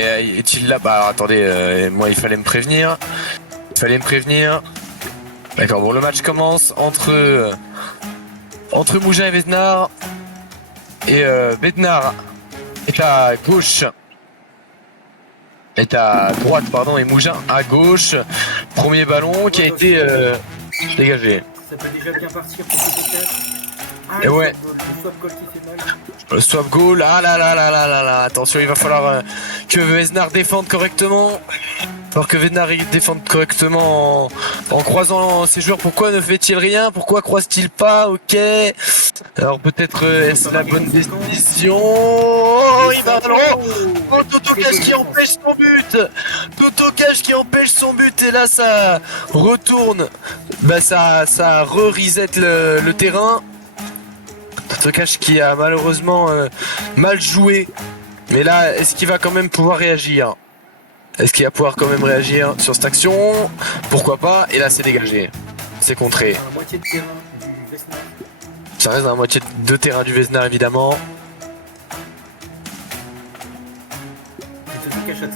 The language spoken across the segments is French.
Est-il là? Bah alors, attendez, moi il fallait me prévenir. D'accord, bon le match commence entre Mougin et Vesnard. Et Vesnard est à gauche. Est à droite, pardon, et Mougin à gauche. Premier ballon qui a été dégagé. Ça peut déjà bien partir pour ce podcast. Et ouais. Le swap goal qui fait mal. Le swap goal, ah là là là là là là, attention, il va falloir que Vesnard défende correctement. Alors que Vesnard défende correctement en croisant ses joueurs. Pourquoi ne fait-il rien? Pourquoi croise-t-il pas? Ok. Alors peut-être est-ce la bonne décision? Oh, il va oh, Totokash qui empêche son but. Totokash qui empêche son but et là ça retourne. Bah ça reset le terrain. Totokash qui a malheureusement mal joué. Mais là, est-ce qu'il va quand même pouvoir réagir? Est-ce qu'il va pouvoir quand même réagir sur cette action? Pourquoi pas? Et là, c'est dégagé. C'est contré. À moitié de terrain du Vesnard. Ça reste dans la moitié de terrain du Vesnard, évidemment.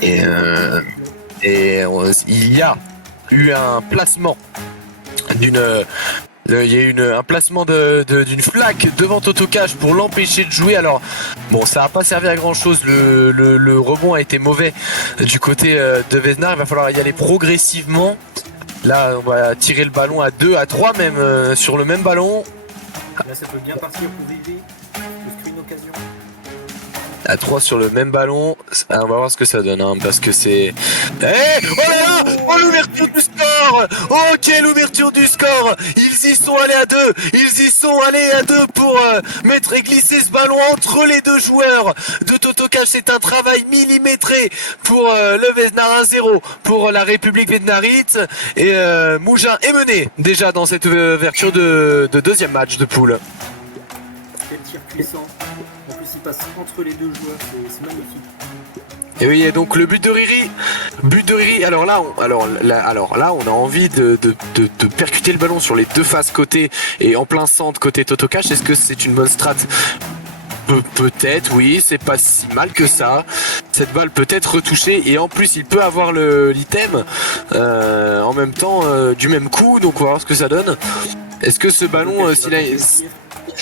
Et il y a eu un placement d'une... Il y a eu un placement d'une flaque devant Totokash pour l'empêcher de jouer. Alors, bon, ça n'a pas servi à grand chose. Le rebond a été mauvais du côté de Vesnard. Il va falloir y aller progressivement. Là, on va tirer le ballon à 2, à 3 même, sur le même ballon. Là, ça peut bien partir pour Vivi. Ça peut se une occasion. À 3 sur le même ballon. On va voir ce que ça donne, hein, parce que c'est... Oh là là! Oh, l'ouverture du score! Ok, l'ouverture du score! Ils y sont allés à 2! Ils y sont allés à 2 pour mettre et glisser ce ballon entre les deux joueurs de Totokash. C'est un travail millimétré pour le Vesnard 1-0 pour la République Vesnarite. Et Mougin est mené déjà dans cette ouverture de deuxième match de poule. Quel tir puissant. En plus, il passe entre les deux joueurs. C'est magnifique. Et oui, et donc le but de Riri. Alors là, on a envie de percuter le ballon sur les deux faces côté et en plein centre côté Totokash. Est-ce que c'est une bonne strat? Peut-être, oui, c'est pas si mal que ça. Cette balle peut être retouchée et en plus il peut avoir l'item en même temps du même coup. Donc on va voir ce que ça donne. Est-ce que ce ballon,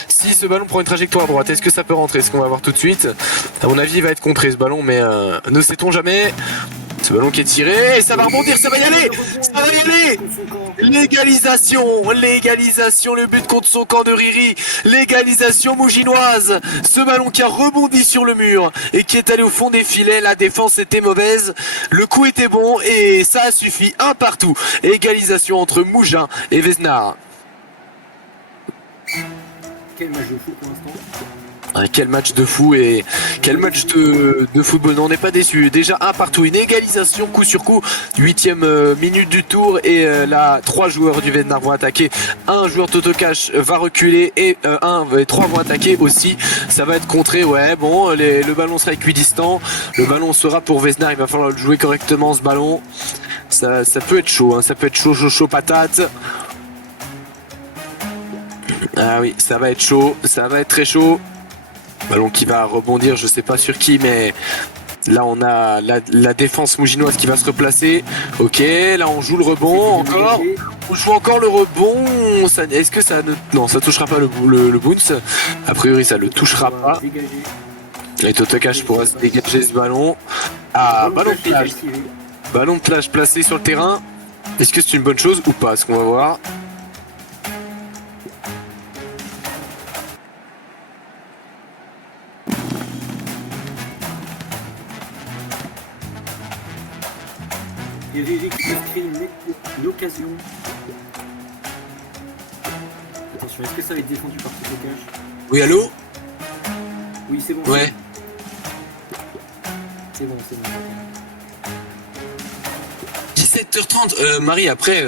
si ce ballon prend une trajectoire à droite, est-ce que ça peut rentrer? Ce qu'on va voir tout de suite. À mon avis, il va être contré ce ballon, mais ne sait-on jamais. Ce ballon qui est tiré, et ça va rebondir, ça va y aller! Ça va y aller! L'égalisation, le but contre son camp de Riri, l'égalisation mouginoise. Ce ballon qui a rebondi sur le mur et qui est allé au fond des filets, la défense était mauvaise, le coup était bon et ça a suffi, un partout. Égalisation entre Mougin et Vesnard. Quel match de fou pour l'instant. Quel match de fou et quel match de football. Non, on n'est pas déçu. Déjà un partout, une égalisation coup sur coup. 8e minute du tour et là 3 joueurs du Vesnard vont attaquer. Un joueur Totokash va reculer et 3 vont attaquer aussi. Ça va être contré. Ouais, bon, le ballon sera équidistant. Le ballon sera pour Vesnard. Il va falloir le jouer correctement ce ballon. Ça peut être chaud, hein. Ça peut être chaud patate. Ah oui, ça va être chaud, ça va être très chaud. Ballon qui va rebondir, je sais pas sur qui, mais là on a la défense mouginoise qui va se replacer. Ok, là on joue le rebond encore. On joue encore le rebond. Est-ce que ça ne... Non, ça touchera pas le bounce. A priori, ça le touchera pas. Et Totokash pourra se dégager ce ballon. Ah, ballon de plage. Ballon de plage placé sur le terrain. Est-ce que c'est une bonne chose ou pas? Ce qu'on va voir. Et Riri qui peut créer une occasion. Attention, est-ce que ça va être défendu par Totokash? Oui, allô? Oui, c'est bon. Ouais. C'est bon. 17h30. Marie, après,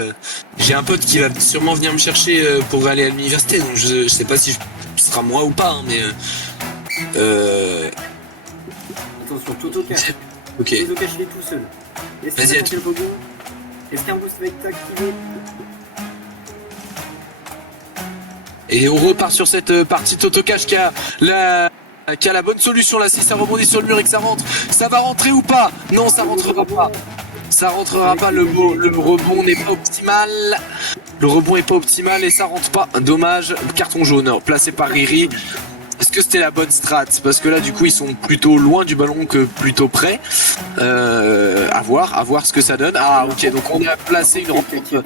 j'ai un pote qui va sûrement venir me chercher pour aller à l'université. Donc je sais pas si ce sera moi ou pas, hein, mais... Attention, Totokash. Ok. Totokash, il est tout seul. Vas-y, Est-ce qu'un boost va être activé? Et on repart sur cette partie Totokash qui a qui a la bonne solution là. Si ça rebondit sur le mur et que ça rentre, ça va rentrer ou pas? Non, ça rentrera pas. Ça rentrera pas, le rebond n'est pas optimal. Le rebond est pas optimal et ça rentre pas. Dommage, carton jaune placé par Riri. Est-ce que c'était la bonne strat? Parce que là, du coup, ils sont plutôt loin du ballon que plutôt près. À voir ce que ça donne. Ah, ok, donc on a placé une rencontre.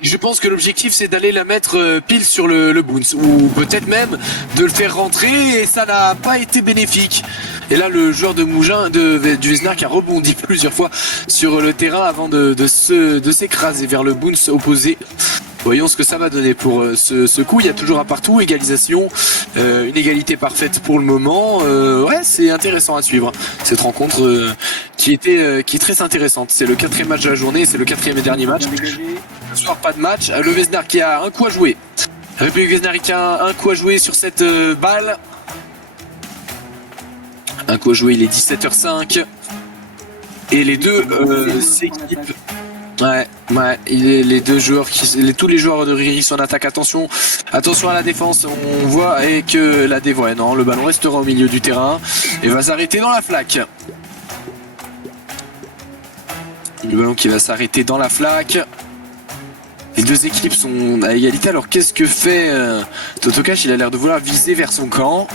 Je pense que l'objectif, c'est d'aller la mettre pile sur le bounce. Ou peut-être même de le faire rentrer et ça n'a pas été bénéfique. Et là, le joueur de Mougins, du Vesnard, qui a rebondi plusieurs fois sur le terrain avant de s'écraser vers le bounce opposé. Voyons ce que ça va donner pour ce coup. Il y a toujours un partout, égalisation, une égalité parfaite pour le moment. Ouais, c'est intéressant à suivre cette rencontre qui est très intéressante. C'est le 4e match de la journée, c'est le 4e et dernier match. Ce soir, pas de match. Le Vesnard qui a un coup à jouer. République Vesnard qui a un coup à jouer sur cette balle. Un coup à jouer, il est 17h05. Et les deux équipes. Ouais, les deux joueurs, tous les joueurs de Riri sont en attaque. Attention à la défense. On voit et que la dévoie. Non, le ballon restera au milieu du terrain et va s'arrêter dans la flaque. Le ballon qui va s'arrêter dans la flaque. Les deux équipes sont à égalité. Alors qu'est-ce que fait Totokash? Il a l'air de vouloir viser vers son camp.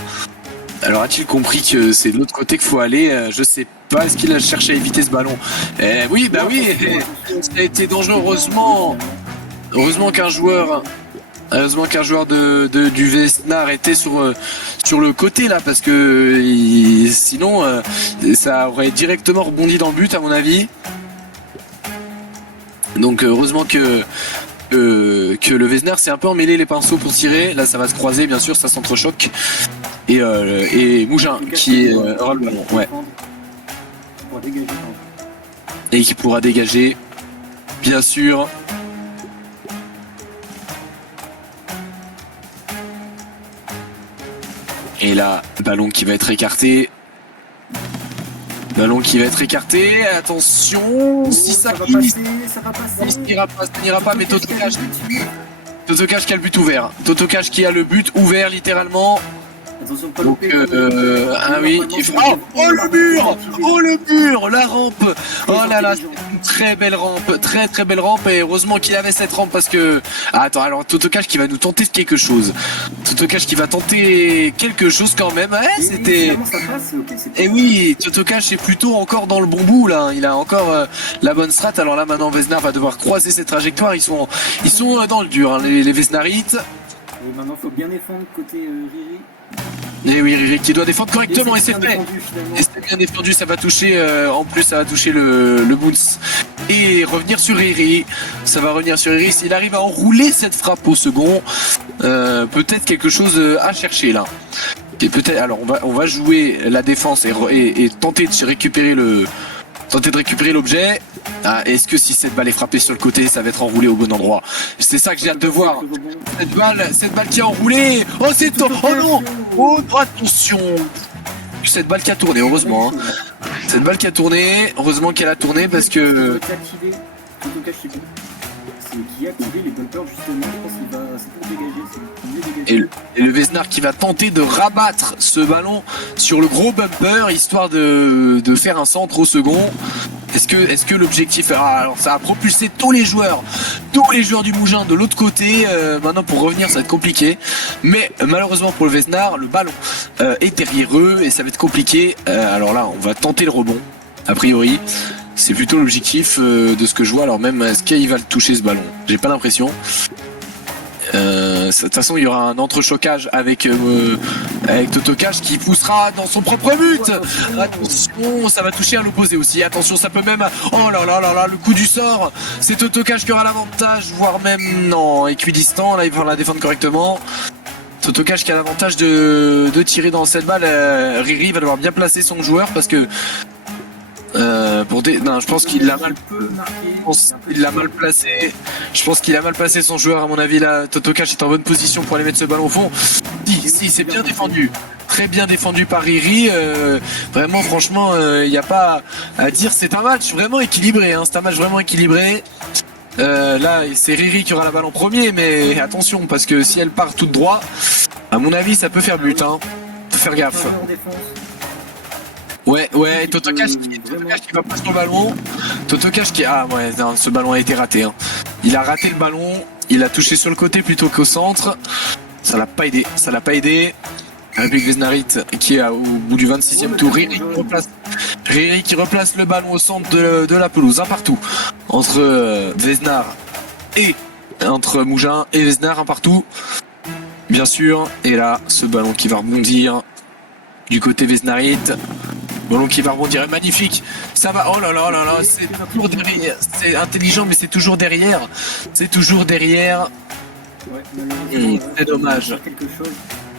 Alors a-t-il compris que c'est de l'autre côté qu'il faut aller? Je sais pas, est-ce qu'il a cherché à éviter ce ballon? Oui, ça a été dangereux. Heureusement qu'un joueur du Vesnard était sur le côté là, parce que sinon ça aurait directement rebondi dans le but à mon avis. Donc heureusement que le Vesnard s'est un peu emmêlé les pinceaux pour tirer. Là ça va se croiser, bien sûr, ça s'entrechoque. Et Mougins qui aura le ballon, ouais. Et qui pourra dégager, bien sûr. Et là, ballon qui va être écarté. Attention, si ça glisse, ça n'ira pas, mais Totokash qui a le but ouvert. Totokash qui a le but ouvert littéralement. Attention, pas Donc, ah oui, oh le mur, la rampe. Oh là là, c'est une très belle rampe, très belle rampe. Et heureusement qu'il avait cette rampe parce que alors Totokash qui va nous tenter quelque chose. Totokash qui va tenter quelque chose quand même. Ouais, c'était. Et oui, Totokash est plutôt encore dans le bon bout là. Il a encore la bonne strat. Alors là maintenant Vesnard va devoir croiser ses trajectoires. Ils sont dans le dur, hein, les Vesnarites. Et maintenant faut bien défendre côté Riri. Et oui, Riri qui doit défendre correctement et c'est fait. Et c'est bien défendu, ça va toucher en plus ça va toucher le bounce et revenir sur Riri. Ça va revenir sur Riri s'il arrive à enrouler cette frappe au second. Peut-être quelque chose à chercher là. Et peut-être alors on va jouer la défense et tenter de récupérer l'objet. Est-ce que si cette balle est frappée sur le côté, ça va être enroulé au bon endroit? C'est ça que j'ai hâte de voir. Cette balle qui a enroulé. Oh c'est oh non. Oh attention. Cette balle qui a tourné, heureusement. Hein. Cette balle qui a tourné, heureusement qu'elle a tourné parce que. Qui a activé les bumpers justement, je pense qu'il va pour dégager. Et le Vesnard qui va tenter de rabattre ce ballon sur le gros bumper histoire de faire un centre au second. Est-ce que l'objectif alors ça a propulsé tous les joueurs du Mougins de l'autre côté. Maintenant pour revenir ça va être compliqué, mais malheureusement pour le Vesnard le ballon est derrière eux et ça va être compliqué. Alors là on va tenter le rebond a priori. C'est plutôt l'objectif de ce que je vois. Alors même, est-ce qu'il va le toucher ce ballon? J'ai pas l'impression. De toute façon, il y aura un entrechocage avec Totokash qui poussera dans son propre but. Attention, ça va toucher à l'opposé aussi. Attention, ça peut même... Oh là là là là, le coup du sort. C'est Totokash qui aura l'avantage, voire même... Non, équidistant. Là, il va la défendre correctement. Totokash qui a l'avantage de tirer dans cette balle. Riri va devoir bien placer son joueur parce que... Non, je pense qu'il l'a mal. Il l'a mal placé. Je pense qu'il a mal placé son joueur à mon avis là. Totokash est en bonne position pour aller mettre ce ballon au fond. Si, c'est bien défendu. Très bien défendu par Riri. Vraiment, franchement, il n'y a pas à dire. C'est un match vraiment équilibré. Hein. C'est un match vraiment équilibré. Là, c'est Riri qui aura la balle en premier, mais attention parce que si elle part tout droit, à mon avis, ça peut faire but. Hein. faire gaffe. En défense. Ouais, Totokash qui va pas sur le ballon. Totokash qui... Ah ouais, non, ce ballon a été raté. Hein. Il a raté le ballon, il a touché sur le côté plutôt qu'au centre. Ça l'a pas aidé. Avec Vesnarit qui est au bout du 26e tour. Riri qui replace le ballon au centre de la pelouse, un partout. Entre Vesnar et... Entre Mougin et Vesnar, un partout. Bien sûr. Et là, ce ballon qui va rebondir du côté Vesnarit. Ballon qui va rebondir, magnifique. Ça va, oh là là là là, c'est toujours derrière. C'est intelligent, mais c'est toujours derrière. C'est dommage.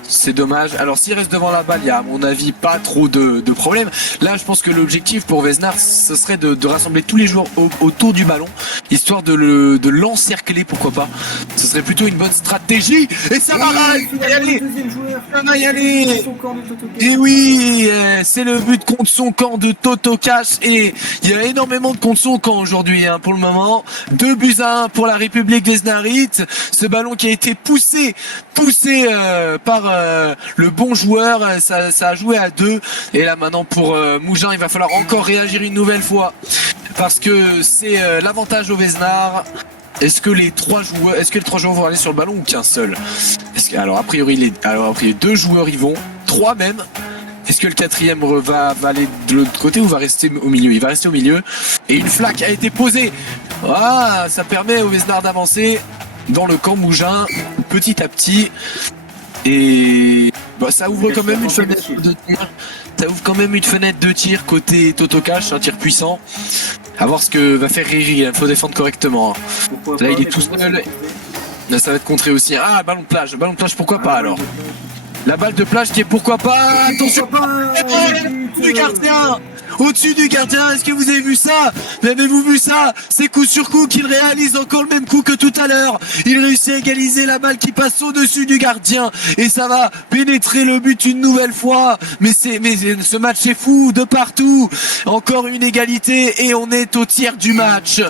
C'est dommage. Alors s'il reste devant la balle, il y a à mon avis pas trop de problèmes. Là, je pense que l'objectif pour Vesnar, ce serait de rassembler tous les joueurs autour du ballon, histoire de l'encercler, pourquoi pas. Ce serait plutôt une bonne stratégie. Et ça va y aller. Et oui, c'est le but contre son camp de Totokash. Et il y a énormément de contre son camp aujourd'hui, hein, pour le moment. 2-1 pour la République Vesnarit. Ce ballon qui a été poussé par le bon joueur, ça a joué à 2. Et là maintenant pour Mougin, il va falloir encore réagir une nouvelle fois parce que c'est l'avantage au Vesnar. Est-ce que les trois joueurs vont aller sur le ballon ou qu'un seul? Alors a priori 2 joueurs y vont, 3 même. Est-ce que le 4e va aller de l'autre côté ou va rester au milieu? Il va rester au milieu. Et une flaque a été posée. Ah, ça permet au Vesnar d'avancer dans le camp Mougin petit à petit. Et bah, ça ouvre quand même une fenêtre de tir. Ça ouvre quand même une fenêtre de tir côté Totokash, un tir puissant. À voir ce que va faire Riri, il faut défendre correctement. Là il est tout seul. Là ça va être contré aussi. Ah, ballon de plage, pourquoi pas alors? La balle de plage qui est pourquoi pas. Attention, du gardien. Au-dessus du gardien, est-ce que vous avez vu ça? Mais avez-vous vu ça? C'est coup sur coup qu'il réalise encore le même coup que tout à l'heure. Il réussit à égaliser la balle qui passe au-dessus du gardien. Et ça va pénétrer le but une nouvelle fois. Mais ce match est fou de partout. Encore une égalité et on est au tiers du match.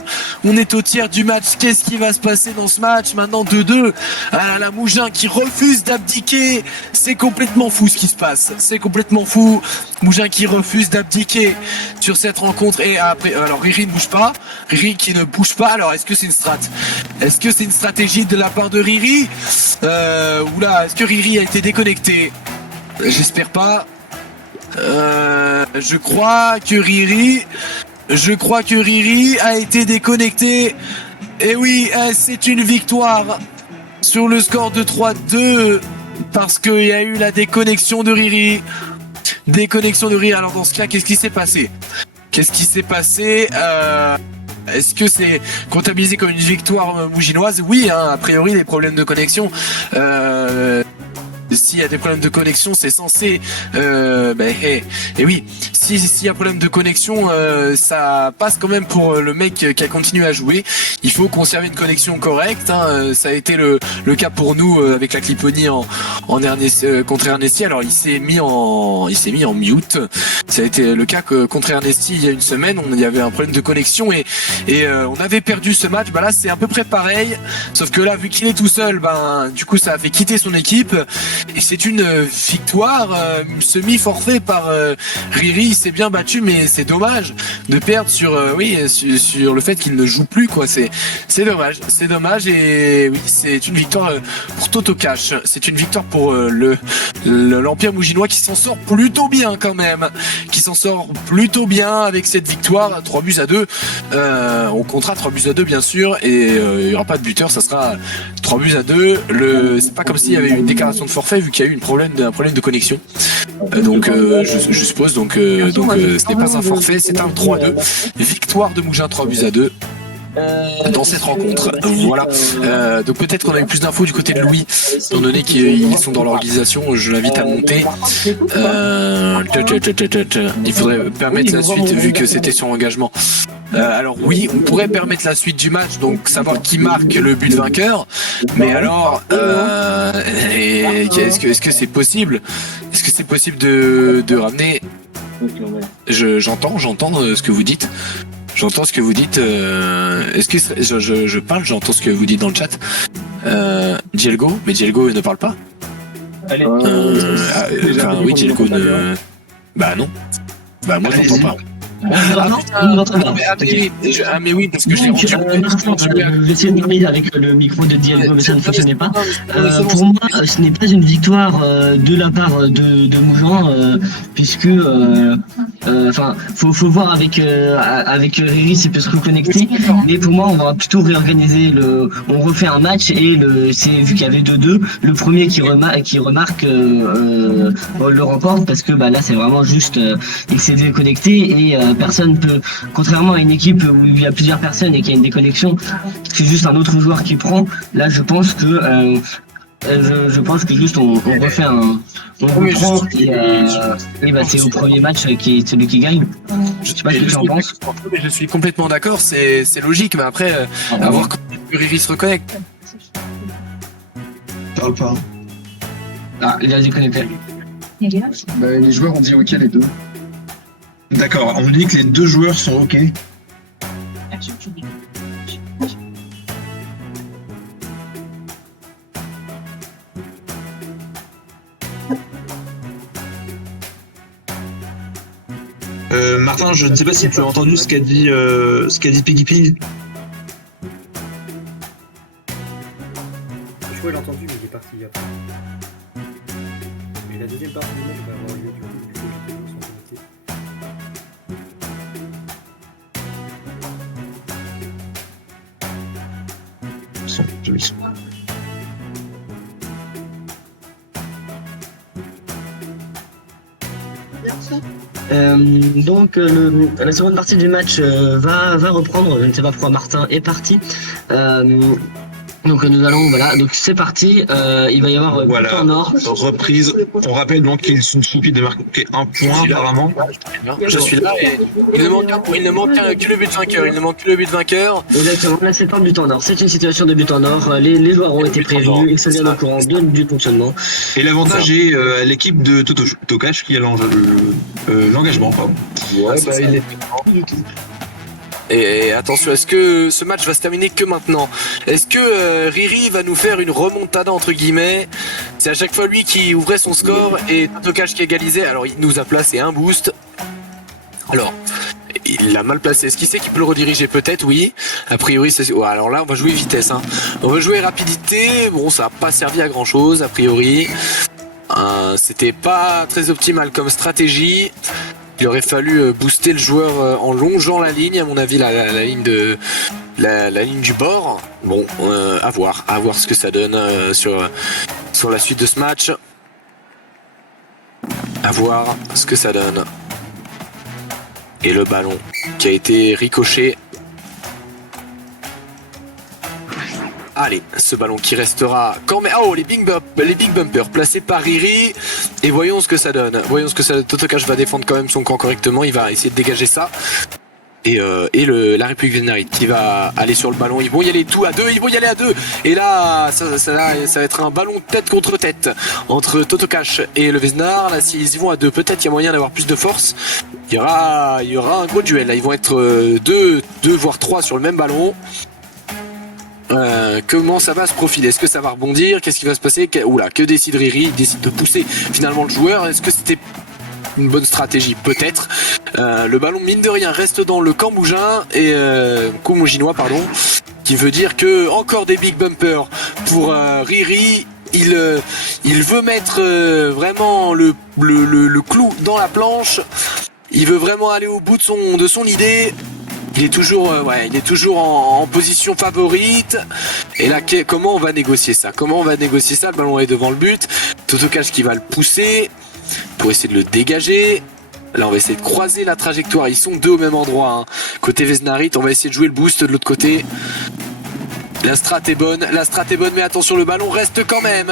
Qu'est-ce qui va se passer dans ce match? Maintenant 2-2. Ah, la Mougin qui refuse d'abdiquer. C'est complètement fou ce qui se passe. Mougin qui refuse d'abdiquer sur cette rencontre. Et après, alors Riri ne bouge pas. Riri qui ne bouge pas. Alors est-ce que c'est une stratégie de la part de Riri? Oula, est-ce que Riri a été déconnecté? J'espère pas. Je crois que Riri a été déconnecté. Et oui, c'est une victoire sur le score de 3-2 parce qu'il y a eu la déconnexion de Riri. Alors dans ce cas, qu'est-ce qui s'est passé? Est-ce que c'est comptabilisé comme une victoire mouginoise? Oui, hein, a priori, les problèmes de connexion. S'il y a des problèmes de connexion, c'est censé... et oui, s'il y a problème de connexion, ça passe quand même pour le mec qui a continué à jouer. Il faut conserver une connexion correcte. Hein. Ça a été le cas pour nous avec la Cliponie contre Ernesti. Alors il s'est mis en mute. Ça a été le cas contre Ernesti il y a une semaine. Il y avait un problème de connexion et on avait perdu ce match. Bah là c'est à peu près pareil. Sauf que là vu qu'il est tout seul, du coup ça a fait quitter son équipe. Et c'est une victoire semi-forfait par Riri. Il s'est bien battu, mais c'est dommage de perdre sur le fait qu'il ne joue plus, quoi. C'est dommage. Et oui, c'est une victoire pour Totokash. C'est une victoire pour l'Empire mouginois qui s'en sort plutôt bien quand même. Avec cette victoire. 3-2. On comptera 3-2 bien sûr. Et il n'y aura pas de buteur. Ça sera 3-2. C'est pas comme s'il y avait eu une déclaration de forfait vu qu'il y a eu un problème de connexion. Je suppose ce n'est pas un forfait, c'est un 3-2. Victoire de Mougin 3-2 dans cette rencontre. Voilà. Donc peut-être qu'on a eu plus d'infos du côté de Louis, étant donné qu'ils sont dans l'organisation. Je l'invite à monter. Il faudrait permettre la suite vu que c'était sur engagement. Alors oui, on pourrait permettre la suite du match, donc savoir qui marque le but vainqueur. Mais alors, est-ce que c'est possible? Est-ce que c'est possible de ramener? J'entends ce que vous dites. J'entends ce que vous dites. Est-ce que je parle? J'entends ce que vous dites dans le chat. Dielgo, mais Dielgo ne parle pas. Enfin, oui, Jelkun. Bah non. Bah moi, j'entends pas. Mais oui, parce que je l'ai rendu. Je vais essayer de parler avec le micro de Diego, mais ça ne fonctionnait pas. Pour moi, ce n'est pas une victoire de la part de Moujan, puisque faut voir avec Riri s'il peut se reconnecter. Mais pour moi, on va plutôt réorganiser on refait un match et c'est vu qu'il y avait 2-2, le premier qui remarque le remporte, parce que là c'est vraiment juste il s'est déconnecté et personne peut, contrairement à une équipe où il y a plusieurs personnes et qu'il y a une déconnexion, c'est juste un autre joueur qui prend. Là, je pense que juste on refait on reprend et c'est au premier match qui est celui qui gagne. Je sais pas ce que tu en penses. Je suis complètement d'accord, c'est logique, mais après, à voir comment Riri se reconnecte. Parle pas. Ah, il a déconnecté. Les joueurs ont dit ok les deux. D'accord, on dit que les deux joueurs sont ok. Martin, je ne sais pas si tu as entendu ce qu'a dit Piggy Pig. Je crois qu'il a entendu, mais il est parti après. Mais la deuxième partie du match va avoir lieu du coup, vu que les deux sont connectés. Donc la seconde partie du match va reprendre. Je ne sais pas pourquoi Martin est parti. Donc nous allons, donc c'est parti, il va y avoir Voilà, but en or. reprise. On rappelle donc qu'il suffit de marquer un point apparemment. Je suis là et il ne manque que le but vainqueur. Il ne manque que le but vainqueur. Exactement, là c'est pas but en or, c'est une situation de but en or. Les joueurs ont été prévenus, ils sont bien au courant du fonctionnement. Et l'avantage est à l'équipe de Totokash qui a l'engagement. Ouais, il est Et attention, est-ce que ce match va se terminer que maintenant? Est-ce que Riri va nous faire une remontada entre guillemets? C'est à chaque fois lui qui ouvrait son score et Totokash qui égalisait. Alors il nous a placé un boost. Alors il l'a mal placé. Est-ce qu'il sait qu'il peut le rediriger? Peut-être, oui. A priori, c'est... Ouais, alors là, on va jouer vitesse. On va jouer rapidité. Bon, ça n'a pas servi à grand-chose, a priori. C'était pas très optimal comme stratégie. Il aurait fallu booster le joueur en longeant la ligne, à mon avis, la ligne du bord. Bon, à voir ce que ça donne sur la suite de ce match. À voir ce que ça donne. Et le ballon qui a été ricoché. Allez, ce ballon qui restera quand même... Oh, les big bumpers placés par Riri. Et voyons ce que ça donne. Totokash va défendre quand même son camp correctement. Il va essayer de dégager ça. Et la République Vesnarite qui va aller sur le ballon. Ils vont y aller tout à deux. Et là, ça va être un ballon tête contre tête entre Totokash et le Vesnar. Là, s'ils y vont à deux, peut-être il y a moyen d'avoir plus de force. Il y aura un gros duel. Là, ils vont être deux voire trois sur le même ballon. Comment ça va se profiler? Est-ce que ça va rebondir? Qu'est-ce qui va se passer? Oula, que décide Riri? Il décide de pousser finalement le joueur. Est-ce que c'était une bonne stratégie? Peut-être. Le ballon, mine de rien, reste dans le camp mougin et mouginois, pardon, qui veut dire que encore des big bumpers pour Riri. Il veut mettre vraiment le clou dans la planche. Il veut vraiment aller au bout de son idée. Il est toujours en position favorite. Et là, comment on va négocier ça? Le ballon est devant le but. Totokash qui va le pousser pour essayer de le dégager. Là, on va essayer de croiser la trajectoire. Ils sont deux au même endroit. Côté Vesnarite, on va essayer de jouer le boost de l'autre côté. La strat est bonne, mais attention, le ballon reste quand même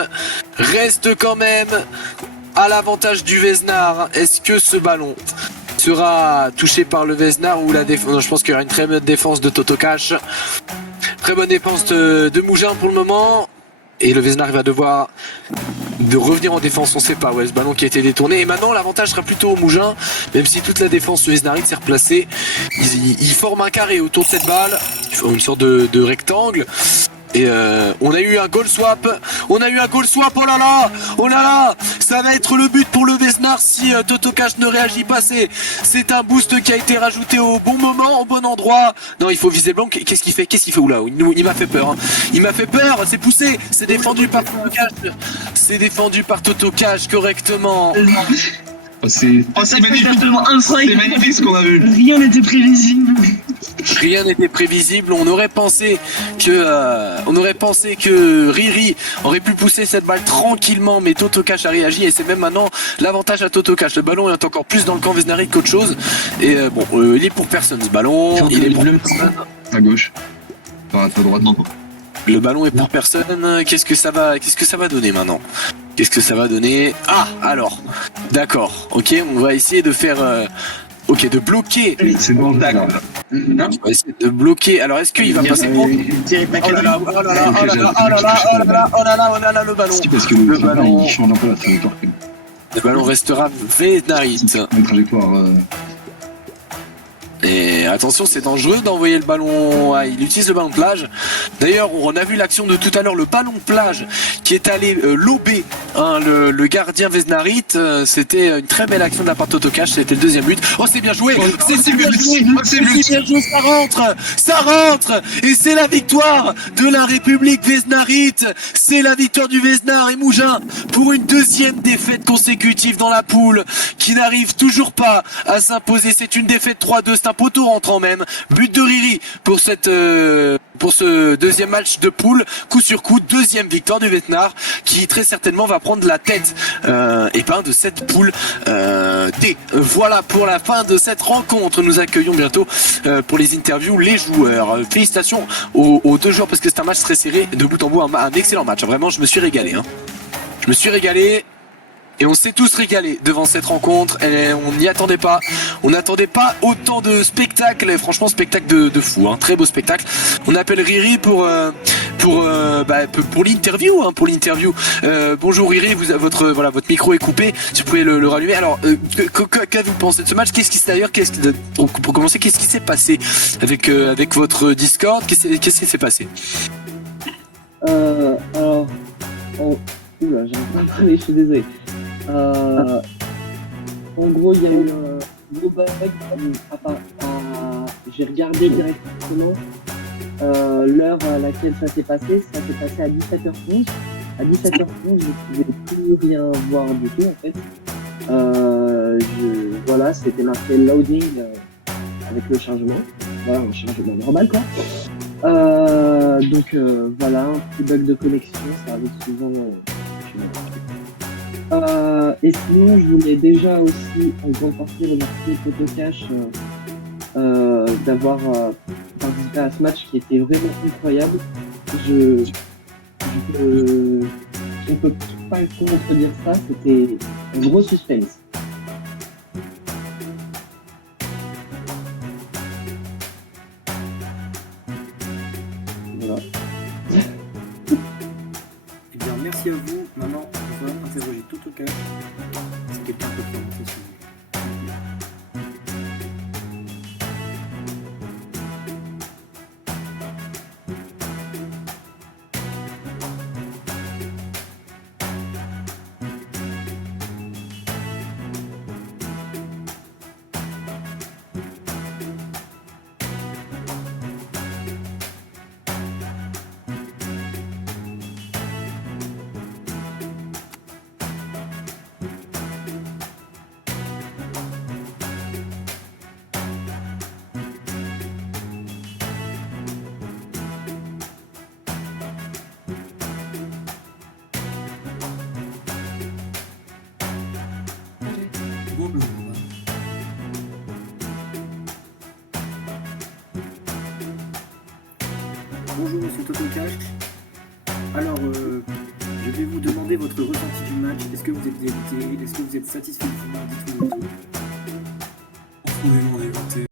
à l'avantage du Vesnar. Est-ce que ce ballon sera touché par le Vesnar ou la défense? Non, je pense qu'il y aura une très bonne défense de Totokash. Très bonne défense de Mougin pour le moment. Et le Vesnar va devoir revenir en défense, on sait pas. Ouais, ce ballon qui a été détourné. Et maintenant, l'avantage sera plutôt au Mougin. Même si toute la défense de Vesnarite s'est replacée. Ils forment un carré autour de cette balle. Ils font une sorte de rectangle. Et on a eu un goal swap, oh là là, ça va être le but pour le Vesnar si Totokash ne réagit pas, c'est un boost qui a été rajouté au bon moment, au bon endroit. Non, il faut viser blanc, qu'est-ce qu'il fait, oula, il m'a fait peur, c'est poussé, c'est défendu par Totokash correctement. C'est magnifique. Totalement C'est incroyable. magnifique ce qu'on a vu. Rien n'était prévisible. Rien n'était prévisible, on aurait pensé que Riri aurait pu pousser cette balle tranquillement, mais Totokash a réagi et c'est même maintenant l'avantage à Totokash. Le ballon est encore plus dans le camp Vesnari qu'autre chose. Et il est pour personne ce ballon, il est pour personne. À gauche. Enfin, à droite, non. Le ballon est pour personne. Qu'est-ce que ça va donner maintenant? Qu'est-ce que ça va donner? Ah, alors, d'accord. Ok, on va essayer de faire. De bloquer. C'est bon, d'accord. On va essayer de bloquer. Alors, est-ce qu'il va passer pour... Oh là là, le ballon. Si, parce que le ballon, il change un peu la trajectoire. Le ballon restera Vesnarit. Une trajectoire. Et attention, c'est dangereux d'envoyer le ballon. Ah, il utilise le ballon de plage. D'ailleurs, on a vu l'action de tout à l'heure, le ballon de plage qui est allé lober le gardien Vesnarit. C'était une très belle action de la part de Totokash. C'était le deuxième but. Oh, c'est bien joué. C'est bien joué. Ça rentre. Et c'est la victoire de la République Vesnarit. C'est la victoire du Vesnar et Mougin pour une deuxième défaite consécutive dans la poule qui n'arrive toujours pas à s'imposer. C'est une défaite 3-2. C'est un poteau rentrant même. But de Riri pour ce deuxième match de poule. Coup sur coup, deuxième victoire du Vesnar qui très certainement va prendre la tête de cette poule D. Voilà pour la fin de cette rencontre. Nous accueillons bientôt pour les interviews les joueurs. Félicitations aux deux joueurs parce que c'est un match très serré de bout en bout, un excellent match. Vraiment, je me suis régalé. Je me suis régalé. Et on s'est tous régalés devant cette rencontre. Et on n'y attendait pas. On n'attendait pas autant de spectacles. Et franchement, spectacle de fou. Très beau spectacle. On appelle Riri pour l'interview. Bonjour Riri, votre micro est coupé. Si vous pouvez le rallumer. Alors, qu'avez-vous pensé de ce match? Pour commencer, qu'est-ce qui s'est passé avec votre Discord? Qu'est-ce qui s'est passé? Alors, oula, j'ai un peu traîné, je suis désolé. En gros, il y a eu un gros bug. J'ai regardé directement l'heure à laquelle ça s'est passé. Ça s'est passé à 17h11. À 17h11, je ne pouvais plus rien voir du tout en fait. Voilà, c'était marqué loading avec le chargement. Voilà, un chargement normal quoi. Voilà, un petit bug de connexion, ça arrive souvent. Et sinon, je voulais déjà aussi en grande partie remercier Totokash d'avoir participé à ce match qui était vraiment incroyable. Je ne peux pas contredire ça, c'était un gros suspense. Voilà. Eh bien, merci à vous. Maintenant, on va interroger Totokash. Si quelqu'un peut commenter sur lui. Bonjour Monsieur Totokash. Alors, je vais vous demander votre ressenti du match. Est-ce que vous êtes dégoûté? Est-ce que vous êtes satisfait du final? Dites-moi tout. Profondément dégoûté.